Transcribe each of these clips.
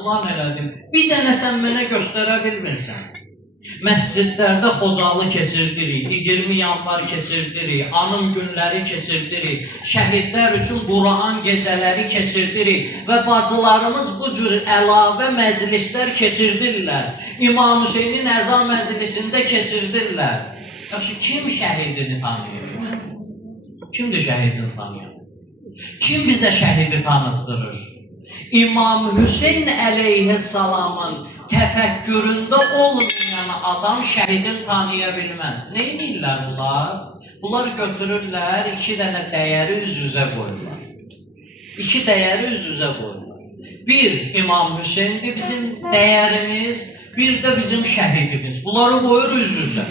Ulan elədim. Bir dənə sən mənə göstərə bilmirsən. Məscidlərdə Xocalı keçirdirik, 20 yanvar keçirdirik, anım günləri keçirdirik, şəhidlər üçün Quran gecələri keçirdirik və bacılarımız bu cür əlavə məclislər keçirdirlər. İmam Hüseynin əza məclisində keçirdirlər. Yaxşı, kim şəhidini tanıyır? Kimdir şəhidini tanıyan? Kim bizə şəhidi tanıtdırır? İmam Hüseyn əleyhissalamın təfəkküründə olmayan adam şəhidin tanıya bilməz. Nə edirlər bunlar? Bunlar götürürlər, iki dənə dəyəri üz-üzə qoyurlar. İki dəyəri üz-üzə qoyurlar. Bir, İmam Hüseyndir bizim dəyərimiz, bir də bizim şəhidimiz. Bunları qoyur üz-üzə.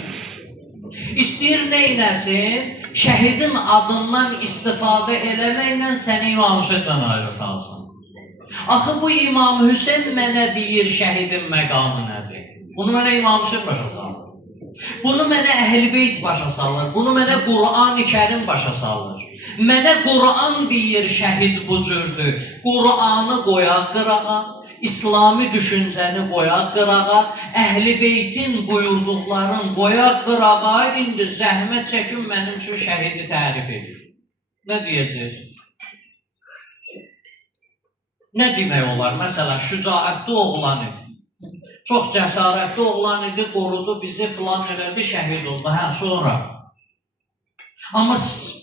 İstəyir neynəsin? Şəhidin adından istifadə eləməklə səni İmam Hüseyn'dən ayrı salsın. Axı bu İmam Hüseyn mənə deyir şəhidin məqamı nədir? Bunu mənə İmam Hüseyn başa salır. Bunu mənə Əhl-i Beyt başa salır. Bunu mənə Qur'an-ı Kərim başa salır. Mənə Qur'an deyir şəhid bu cürdür. Qur'anı qoyaq qırağa, İslami düşüncəni qoyaq qırağa, Əhl-i Beytin buyurduqlarını qoyaq qırağa, indi zəhmət çəkin mənim üçün şəhidi tərif edir. Nə deyəcəksiniz? Nə demək olar? Məsələn, şücaətli oğlan idi. Çox cəsarətli oğlan idi, qorudu bizi, filan elədi, şəhid oldu. Hə, sonra. Amma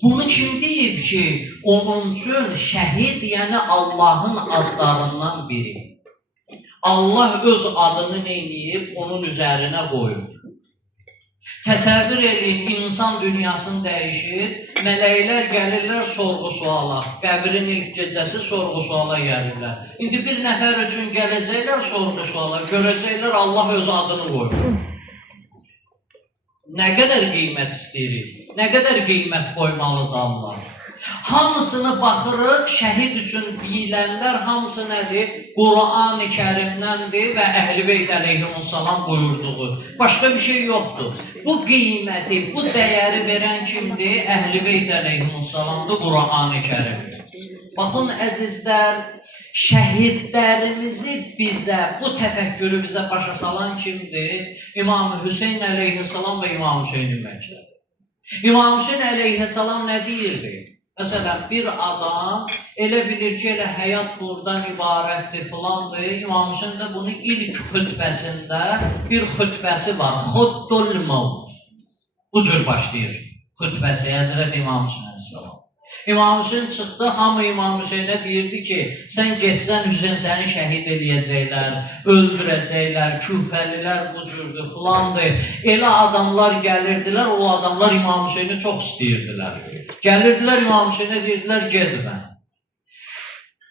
bunu kim deyib ki, onun üçün şəhid, yəni Allahın adlarından biri. Allah öz adını neyləyib, onun üzərinə qoyub. Təsəvvür edin, insan dünyasını dəyişir, mələklər gəlirlər sorğu-suala, qəbrin ilk gecəsi sorğu-suala gəlirlər. İndi bir nəfər üçün gələcəklər sorğu-suala, görəcəklər Allah öz adını qoyur. Nə qədər qiymət istəyirik, nə qədər qiymət qoymalıdır Allah. Hamısını baxırıq, şəhid üçün deyilənlər hamısı nədir? Qur'an-ı Kərimdəndir və Əhl-i Beyt əleyhissalam buyurduğu. Başqa bir şey yoxdur. Bu qiyməti, bu dəyəri verən kimdir? Əhl-i Beyt əleyhissalamdır, Qur'an-ı Kərimdir. Baxın əzizlər, şəhidlərimizi bizə, bu təfəkkürü bizə başa salan kimdir? İmam Hüseyn əleyhissalam və İmam Hüseynin məktəbi. İmam Hüseyn əleyhissalam nə deyirdi? Məsələn, bir adam elə bilir ki, elə həyat buradan ibarətdir, filandır. İmam Hüseyn də bunu ilk xütbəsində bir xütbəsi var. Xuddul Mavd. Bu cür başlayır xütbəsi Həzrət İmam Hüseyn əleyhissalam. İmam Hüseyn çıxdı, hamı İmam Hüseynə deyirdi ki, sən getsən Hüseyn səni şəhid eləyəcəklər, öldürəcəklər, küfəlilər bu cürdür, filandır. Elə adamlar gəlirdilər, o adamlar İmam Hüseyni çox istəyirdilər. Gəlirdilər İmam Hüseynə deyirdilər, gedmə.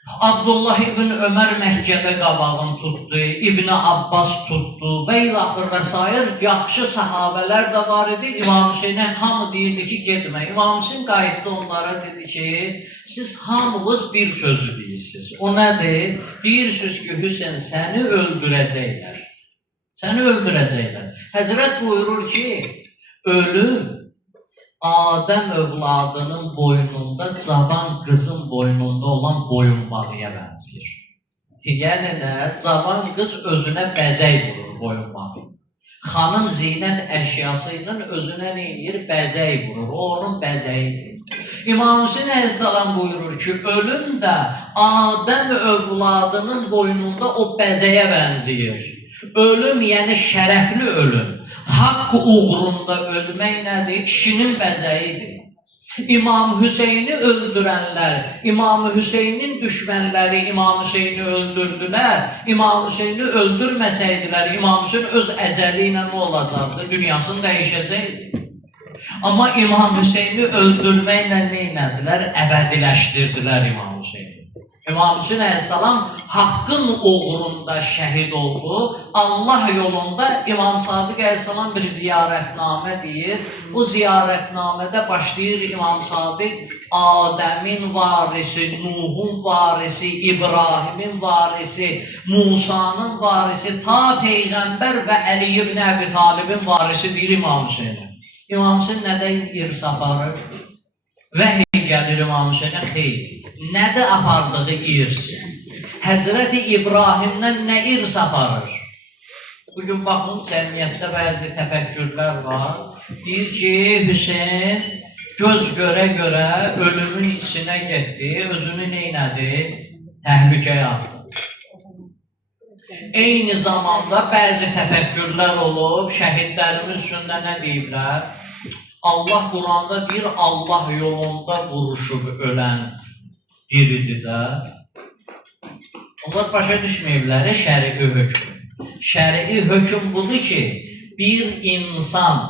Abdullah ibn Ömər Məkkədə qabağını tutdu, İbn Abbas tutdu və ilaxır və sair yaxşı sahabələr də var idi. İmam Hüseynə hamı deyirdi ki, getmə. İmam Hüseyn qayıtdı onlara dedi ki, siz hamınız bir sözü deyirsiniz. O nədir? Deyirsiniz ki, Hüseyn səni öldürəcəklər. Səni öldürəcəklər. Həzrət buyurur ki, ölüm Adəm övladının boynunda, cavan qızın boynunda olan boyunbağıya bənzir. Yəni nə? Cavan qız özünə bəzək vurur boyunbağı. Xanım zinət əşyası ilə özünə nə edir? Bəzək vurur. O onun bəzəyidir. İmam Hüseyn əleyhissalam buyurur ki, ölüm də Adəm övladının boynunda o bəzəyə bənzir. Ölüm, yəni şərəfli ölüm. Haqq uğrunda ölmək nədir? Kişinin bəzəyidir. İmam Hüseyni öldürənlər, İmam Hüseynin düşmənləri İmam Hüseyni öldürdülər. İmam Hüseyni öldürməsəydilər, İmam Hüseyn öz əcəli ilə nə olacaqdı? Dünyasını dəyişəcəkdi. Amma İmam Hüseyni öldürməklə nə etdilər? Əbədiləşdirdilər İmam Hüseyni. İmam Hüseyn əleyhissalam haqqın uğrunda şəhid oldu. Allah yolunda İmam Sadiq əleyhissalam bir ziyarətnamə deyir. Bu ziyarətnamədə başlayır İmam Sadiq Adəmin varisi, Nuhun varisi, İbrahimin varisi, Musanın varisi, ta Peyğəmbər və Əli ibn Əbi Talibin varisi deyir İmam Hüseynə. İmam Hüseyn nədə irs aparır? Vəhiy gəlir İmam Hüseynə xeyr. Nədə apardığı irs? Həzrəti İbrahimdən nə irs aparır? Bugün baxın, cəmiyyətdə bəzi təfəkkürlər var. Deyir ki, Hüseyin göz görə-görə ölümün içinə getdi, özünü neynədi? Təhlükəyə atdı. Eyni zamanda bəzi təfəkkürlər olub, şəhidlərimiz üstündə nə deyiblər? Allah Quranda deyir, Allah yolunda vuruşub ölən biridir də. Onlar başa düşməyiblər, şəri hökm. Şəri hökm budur ki, bir insan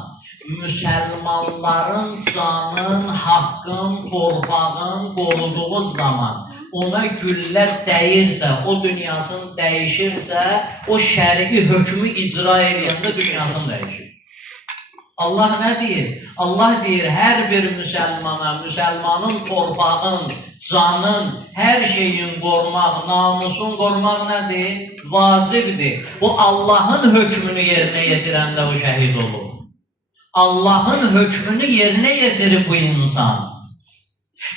müsəlmanların canın, haqqın, torpağın qoruduğu zaman ona güllə dəyirsə, o dünyasını dəyişirsə, o şəri hökmü icra edəndə dünyasını dəyişir. Allah nə deyir? Allah deyir, hər bir müsəlmana, müsəlmanın torpağın, canın, hər şeyin qorumaq, namusun qorumaq nədir? Vacibdir. Bu Allahın hökmünü yerinə yetirəndə o şəhid olur. Allahın hökmünü yerinə yetirir bu insan.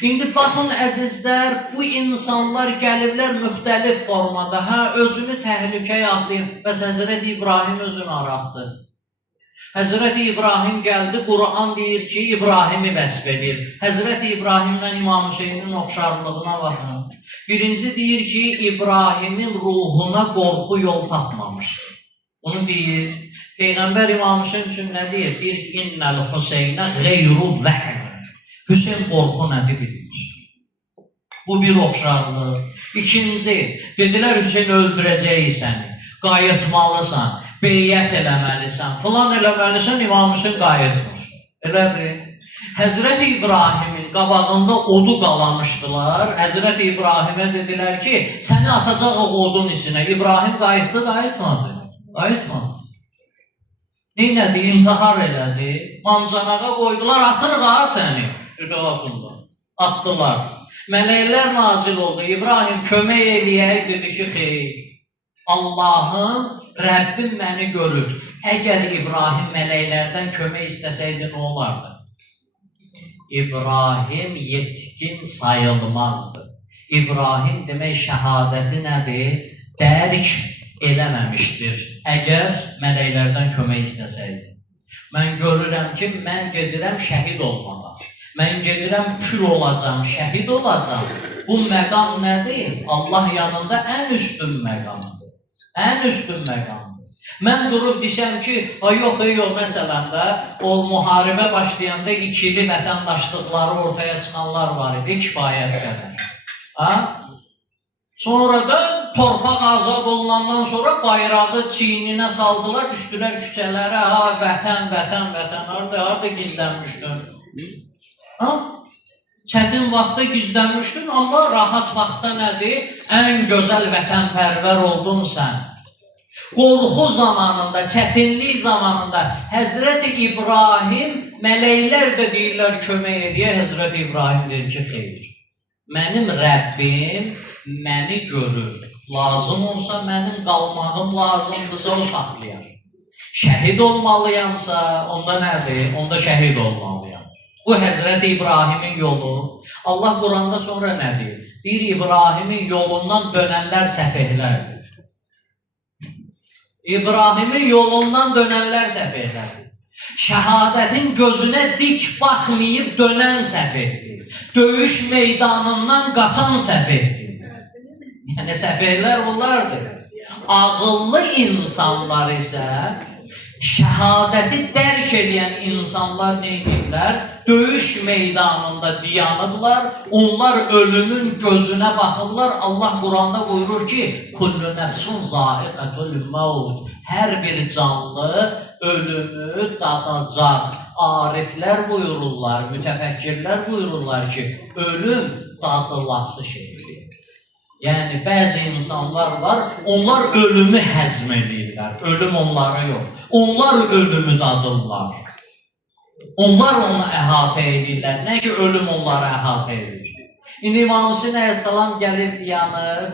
İndi baxın əzizlər, bu insanlar gəlirlər müxtəlif formada, özünü təhlükəyə atlayın. Bəs Həzrəti İbrahim özünü aratdı. Həzrəti İbrahim gəldi, Quran deyir ki, İbrahimi vəsf edir. Həzrəti İbrahimlə İmam Hüseynin oxşarlığına baxın. Birinci deyir ki, İbrahimin ruhuna qorxu yol tapmamışdır. Bunu deyir. Peyğəmbər İmam Hüseyin üçün nə deyir? Deyir ki, İnnəl Hüseynə qeyru vəhm. Hüseyin qorxu nədir bilir. Bu bir oxşarlıq. İkinci, dedilər Hüseyin öldürəcək səni, qayıtmalısan. Beyyət eləməlisən, filan eləməlisən, İmam Hüseyin qayıtmır. Elədir. Həzrəti İbrahimin qabağında odu qalamışdılar. Həzrəti İbrahimə dedilər ki, səni atacaq o odun içinə. İbrahim qayıtdı, qayıtmadı. Qayıtmadı. Neynədi? İntihar elədi. Mancanağa qoydular, atırıq ha səni. Üqavatında. Atdılar. Mələklər nazil oldu. İbrahim kömək eləyək, dedi ki, xeyr. Allahım, Rəbbim məni görür. Əgər İbrahim mələklərdən kömək istəsəydi, nə olardı? İbrahim yetkin sayılmazdı. İbrahim demək şəhadəti nədir? Dərk eləməmişdir. Əgər mələklərdən kömək istəsəydi. Mən görürəm ki, mən gedirəm şəhid olmağa. Mən gedirəm kür olacam, şəhid olacam. Bu məqam nədir? Allah yanında ən üstün məqamdır. Ən üstün məqamdır. Mən durub desəm ki, yox, məsələn də, o müharibə başlayanda ikili vətəndaşlıqları ortaya çıxanlar var idi, kifayət qədər. Sonra da torpaq azad olunandan sonra bayrağı çiyninə saldılar, düşdülər küçələrə, vətən, vətən, vətən, harada gizlənmişdin? Çətin vaxtda gizlənmişdin, amma rahat vaxtda nədir? Ən gözəl vətənpərvər oldun sən. Qorxu zamanında, çətinlik zamanında Həzrəti İbrahim, mələklər də deyirlər kömək ediyə, Həzrəti İbrahim deyir ki, xeyr. Mənim Rəbbim məni görür. Lazım olsa mənim qalmağım lazımdırsa o saxlayar. Şəhid olmalıyamsa, onda nədir? Onda şəhid olmalıyam. Bu Həzrəti İbrahimin yolu. Allah Quranda sonra nə deyir? Deyir, İbrahimin yolundan dönənlər səfehlərdir. İbrahimin yolundan dönənlər səfehlərdir. Şəhadətin gözünə dik baxmayıb dönən səfehdir. Döyüş meydanından qaçan səfehdir. Yəni səfehlər bunlardır. Ağıllı insanlar isə şəhadəti dərk edən insanlar neydirlər? Döyüş meydanında dayanıblar, onlar ölümün gözünə baxırlar. Allah Quranda buyurur ki, Kullu nəfsun zaiqətul mevt. Hər bir canlı ölümü dadacaq. Ariflər buyururlar, mütəfəkkirlər buyururlar ki, ölüm dadılası şeydir. Yəni, bəzi insanlar var, onlar ölümü həzm edirlər, ölüm onlara yox. Onlar ölümü dadırlar. Onlar onu əhatə edirlər, nə ki, ölüm onları əhatə edir. İndi İmam Hüseyin əleyhissalam gəlir, dayanır,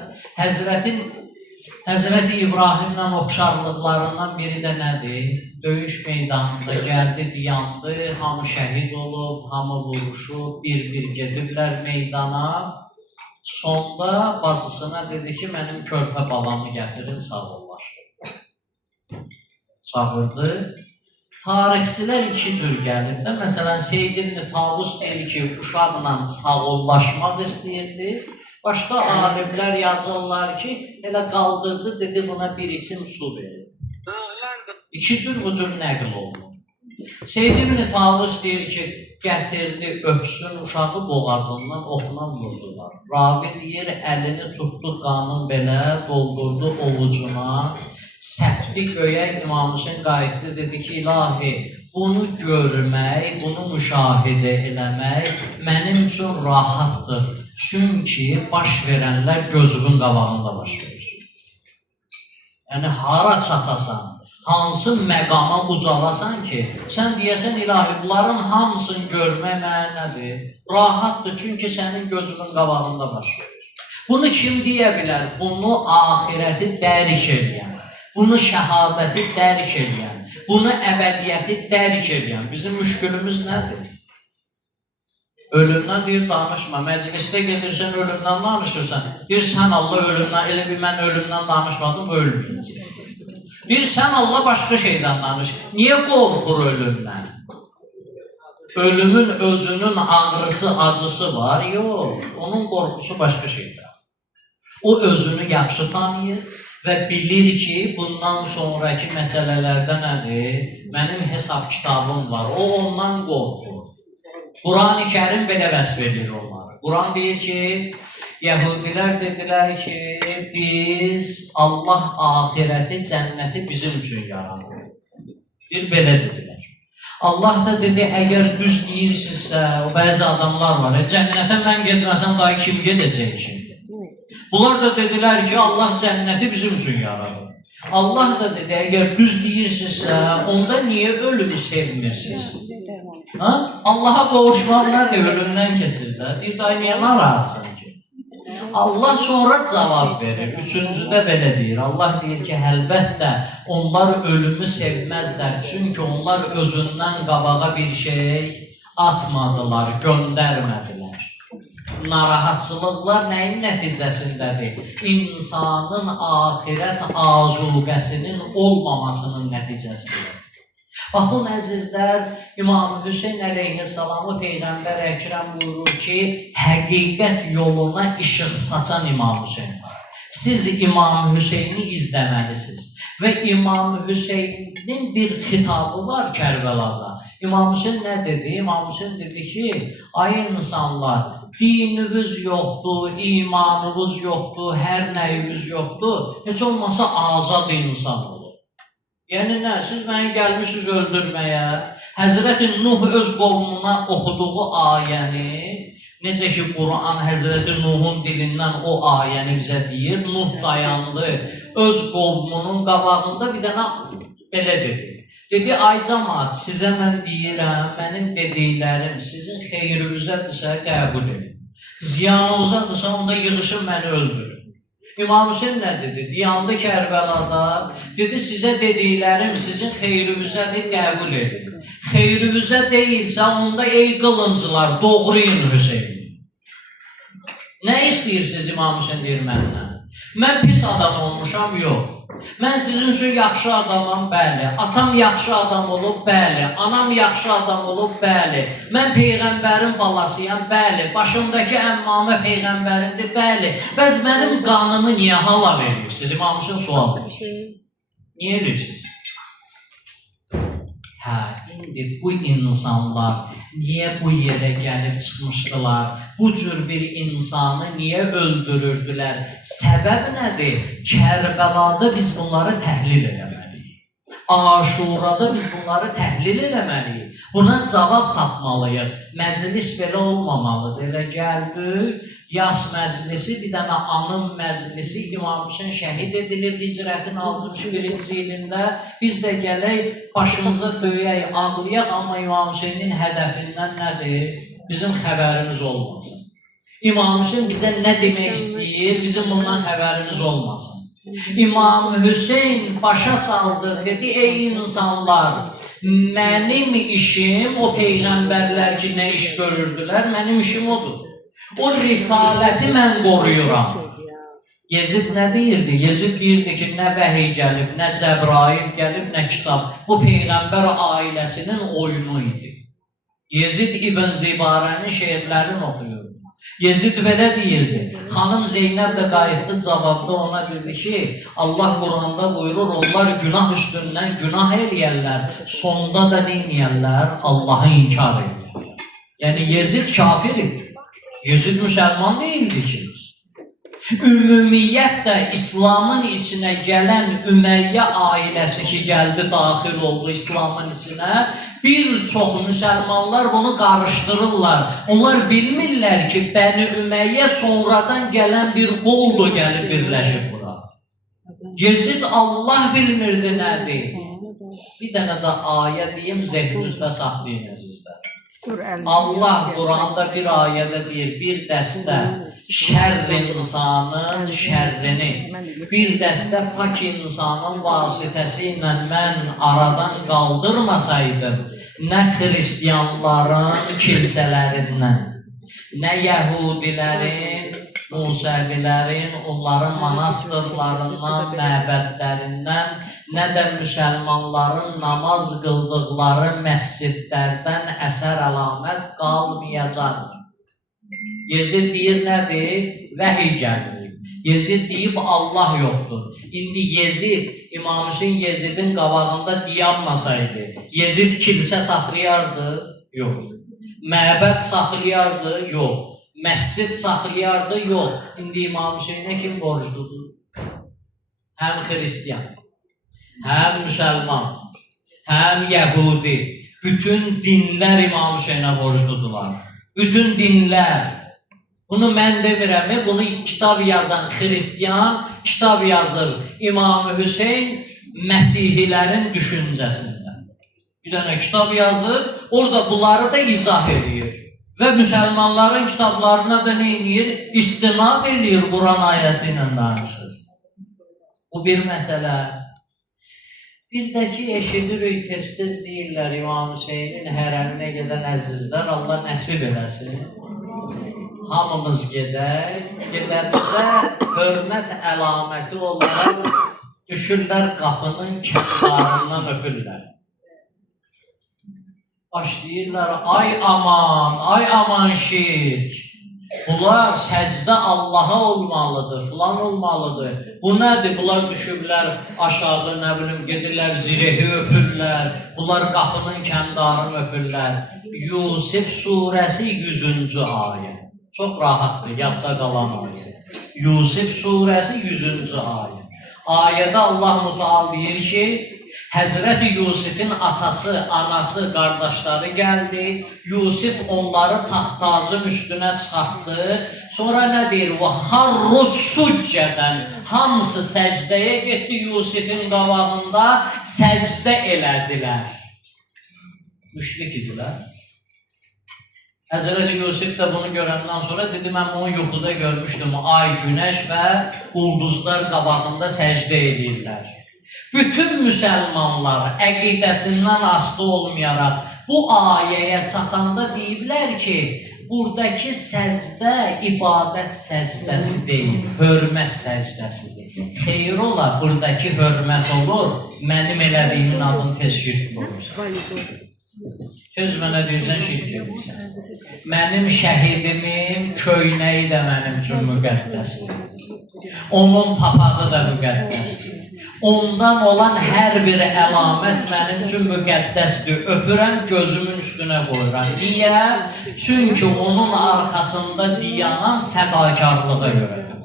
Həzrəti İbrahimlə oxşarlıqlarından biri də nədir? Döyüş meydanında gəldi, dayandı, hamı şəhid olub, hamı vuruşub, bir-bir gediblər meydana. Sonda bacısına dedi ki, mənim körpə balamı gətirin, sağollaşın. Çağırdı. Tarixçilər iki cür gəlir də. Məsələn, Seyyid ibn Tavus deyir ki, uşaqla sağollaşmaq istəyirdi. Başqa alimlər yazırlar ki, elə qaldırdı, dedi buna bir içim su verir. İki cür bu cür nəql olunur. Seyyid ibn Tavus deyir ki, gətirdi, öpsün uşağı boğazından oxuna vurdular. Ravi deyir, əlini tutdu, qanın belə doldurdu ovucuna, səpdi göyə. İmam Hüseyin qayıtdı, dedi ki, ilahi, bunu görmək, bunu müşahidə eləmək mənim üçün rahatdır. Çünki baş verənlər gözümün qabağında baş verir. Yəni, hara çatasan, hansı məqama ucalasan ki, sən deyəsən, ilahi, bunların hamısını görmək mənə nədir? Rahatdır, çünki sənin gözünün qabağında baş verir. Bunu kim deyə bilər? Bunu ahirəti dərk edən, bunu şəhadəti dərk edən, bunu əbədiyyəti dərk edən. Bizim müşkülümüz nədir? Ölümdən deyir, danışma. Məclisdə gedirsən, ölümdən danışırsan. Deyir, sən Allah ölümdən, elə bir mən ölümdən danışmadım, ölməyəcək. Bir sən Allah başqa şeydən danış. Niyə qorxur ölümdən? Ölümün özünün ağrısı, acısı var, yox. Onun qorxusu başqa şeydən. O özünü yaxşı tanıyır və bilir ki, bundan sonraki məsələlərdə nədir? Mənim hesab kitabım var, o ondan qorxur. Quran-ı Kərim belə vəsf edir onları. Quran deyir ki, Yəhudilər dedilər ki, biz Allah ahirəti, cənnəti bizim üçün yaradır. Bir belə dedilər. Allah da dedi, əgər düz deyirsinizsə, o bəzi adamlar var, cənnətə mən getməsəm, daha kim gedəcək şimdi? Bunlar da dedilər ki, Allah cənnəti bizim üçün yaradır. Allah da dedi, əgər düz deyirsinizsə, onda niyə ölümü sevmirsiniz? Allaha qovuşmaq nədir? Ölümdən keçir də. Deyir, da niyə narahatsın ki? Allah sonra cavab verir. Üçüncüdə belə deyir. Allah deyir ki, əlbəttə onlar ölümü sevməzlər. Çünki onlar özündən qabağa bir şey atmadılar, göndərmədilər. Narahatçılıqlar nəyin nəticəsindədir? İnsanın ahirət azuqəsinin olmamasının nəticəsidir. Baxın, əzizlər, İmam Hüseyin əleyhissalamı Peyğəmbər Əkrəm buyurur ki, həqiqət yoluna işıq saçan İmam Hüseyin var. Siz İmam Hüseyini izləməlisiniz. Və İmam Hüseynin bir xitabı var Kərbəlada. İmam Hüseyin nə dedi? İmam Hüseyin dedi ki, ay insanlar, dininiz yoxdur, imanınız yoxdur, hər nəyiniz yoxdur, heç olmasa azad insan olur. Yəni nə? Siz məni gəlmişsiniz öldürməyə. Həzrəti Nuh öz qovmuna oxuduğu ayəni, necə ki, Quran Həzrəti Nuhun dilindən o ayəni bizə deyir, Nuh dayandı öz qovmunun qabağında bir dənə belə dedi. Dedi, ay cəmaat, sizə mən deyirəm, mənim dediklərim sizin xeyrinizədirsə qəbul edin. Ziyanınızadırsa onda yığışır məni öldürün. İmam Hüseyin nə dedi? Diyandı Kərbəlada, dedi, sizə dediklərim sizin xeyrinizədir, qəbul edin. Xeyrinizə deyilsə, onda ey qılıncılar, doğrayın Hüseyin. Nə istəyirsiniz İmam Hüseyin deyir məndən? Mən pis adam olmuşam, yox. Mən sizin üçün yaxşı adamam, bəli. Atam yaxşı adam olub, bəli. Anam yaxşı adam olub, bəli. Mən Peyğəmbərin balasıyam, bəli. Başımdakı əmmamə Peyğəmbərindir, bəli. Bəs mənim qanımı niyə hala verirsiniz? İmam Hüseyin sual verir. Niyə verirsiniz? Hə, indi bu insanlar niyə bu yerə gəlib çıxmışdılar? Bu cür bir insanı niyə öldürürdülər? Səbəb nədir? Kərbəlada biz bunları təhlil eləməliyik. Aşurada biz bunları təhlil eləməliyik. Buna cavab tapmalıyıq. Məclis belə olmamalıdır. Elə gəldi, yas məclisi, bir dənə anım məclisi, İmam Hüseyin şəhid edilir Hicrətin 61-ci ilində. Biz də gələk, başımıza döyək, ağlayaq, amma İmam Hüseynin hədəfindən nədir? Bizim xəbərimiz olmasın. İmam Hüseyin bizə nə demək istəyir? Bizim bundan xəbərimiz olmasın. İmam Hüseyin başa saldı, dedi, ey insanlar, mənim işim, o peyğəmbərlər ki, nə iş görürdülər, mənim işim odur. O risaləti mən qoruyuram. Yezid nə deyirdi? Yezid deyirdi ki, nə vəhiy gəlib, nə Cəbrail gəlib, nə kitab. Bu Peyğəmbər ailəsinin oyunu idi. Yezid İbn Zibarənin şeirlərini oxuyurdu. Yezid belə deyirdi. Xanım Zeynəb də qayıtdı cavabda ona dedi ki, Allah Quranda buyurur, onlar günah üstündən günah eləyərlər, sonda da nə eləyərlər? Allahı inkar eləyərlər. Yəni Yezid kafir idi. Yezid müsəlman deyildi ki. Ümumiyyətlə İslamın içinə gələn Ümeyyə ailəsi ki, gəldi, daxil oldu İslamın içinə, bir çox müsəlmanlar bunu qarışdırırlar. Onlar bilmirlər ki, Bəni Ümeyyə sonradan gələn bir qoldur, gəlib birləşib bura. Yezid Allah bilmirdi nədir. Bir dənə də ayə deyim, zehninizdə saxlayın əzizlər. Allah Quranda bir ayədə deyir, bir dəstə şərr insanın şərrini, bir dəstə pak insanın vasitəsi ilə mən aradan qaldırmasaydım, nə xristiyanların kilsələrindən, nə yəhudilərin, Musəvilərin, onların manastırlarından, məbədlərindən, nə də müsəlmanların namaz qıldıqları məscidlərdən əsər əlamət qalmayacaqdır. Yezid deyir nədir? Vəhiy gəlir. Yezid deyib Allah yoxdur. İndi Yezid, İmam Hüseyin Yezidin qabağında dayanmasaydı, Yezid kilsə saxlayardı? Yox. Məbəd saxlayardı? Yox. Məscid saxlayardı? Yox. İndi İmam Hüseyinə kim borcludur? Həm xristiyan, həm müsəlman, həm yəhudi. Bütün dinlər İmam Hüseynə borcludular. Bütün dinlər. Bunu mən demirəm, bunu kitab yazan xristiyan kitab yazır. İmam Hüseyin Məsihilərin düşüncəsində. Bir dənə kitab yazır, orada bunları da izah edir. Və müsəlmanların kitablarına da nə edir? İstinad edir, Quran ayəsi ilə danışır. Bu bir məsələ. Bir də ki, eşidirik, tez-tez deyirlər İmam Hüseynin hərəminə gedən əzizlər, Allah nəsib eləsin. Hamımız gedək, gedəndə hörmət əlaməti olaraq düşürlər qapının kənarından öpürlər. Başlayırlar, ay aman şirk. Bunlar səcdə Allaha olmalıdır, filan olmalıdır. Bu nədir? Bunlar düşürlər aşağı, nə bilim, gedirlər zirehi öpürlər. Bunlar qapının kəndarını öpürlər. Yusif surəsi 100-cü ayə. Çox rahatdır, yadda qalan ayə. Yusif surəsi 100-cü ayə. Ayədə Allah Müteal deyir ki, Həzrəti Yusifin atası, anası, qardaşları gəldi. Yusif onları taxtacın üstünə çıxartdı. Sonra nə deyir? وَخَرُّ سُجَّدًا Hamısı səcdəyə getdi Yusifin qabağında, səcdə elədilər. Müşrik idilər. Həzrəti Yusif də bunu görəndən sonra dedi, mən onu yuxuda görmüşdüm. Ay, günəş və ulduzlar qabağında səcdə edirlər. Bütün müsəlmanlar əqidəsindən asılı olmayaraq bu ayəyə çatanda deyiblər ki, buradakı səcdə ibadət səcdəsi deyil, hörmət səcdəsidir. Xeyr ola, buradakı hörmət olur, mənim elədiyimin adını tez şirk olursan. Söz mənə deyirsən, şirk edirsən. Mənim şəhidimin köynəyi də mənim üçün müqəddəsdir. Onun papağı da müqəddəsdir. Ondan olan hər bir əlamət mənim üçün müqəddəsdir. Öpürəm, gözümün üstünə qoyuram. Niyə? Çünki onun arxasında dayanan fədakarlığa görədir.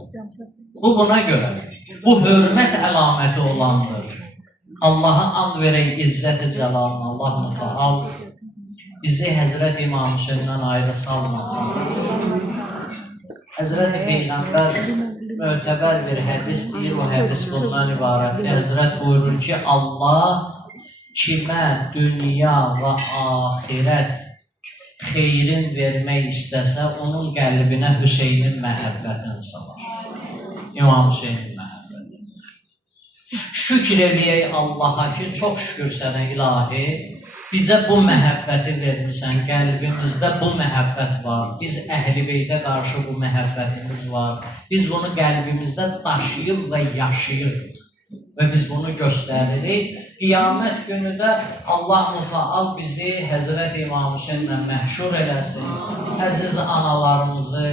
Bu buna görədir. Bu hörmət əlaməti olandır. Allaha and verək izzət-i cəlalına, Allah mütəal. Bizi Həzrət İmam Hüseyndən ayrı salmasın. Həzrət Peyğəmbər mötəbər bir hədis deyir, o hədis bundan ibarətdir. Həzrət buyurur ki, Allah kimə dünya və axirət xeyrin vermək istəsə, onun qəlbinə Hüseynin məhəbbətini salar. İmam Hüseynin məhəbbəti. Şükür eləyək Allaha ki, çox şükür sənə ilahi, Bizə bu məhəbbəti vermirsən, qəlbimizdə bu məhəbbət var. Biz Əhl-i Beytə qarşı bu məhəbbətimiz var. Biz bunu qəlbimizdə daşıyıb və yaşayırıq. Və biz bunu göstəririk. Qiyamət günü də Allah Mütəal bizi Həzrət İmam Hüseynlə məhşur eləsin. Əziz analarımızı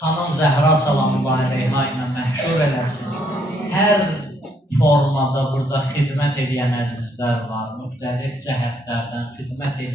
Xanım Zəhra Salamullahi Əleyha ilə məhşur eləsin. Hər formada burada xidmət edən əzizlər var, müxtəlif cəhətlərdən xidmət edən.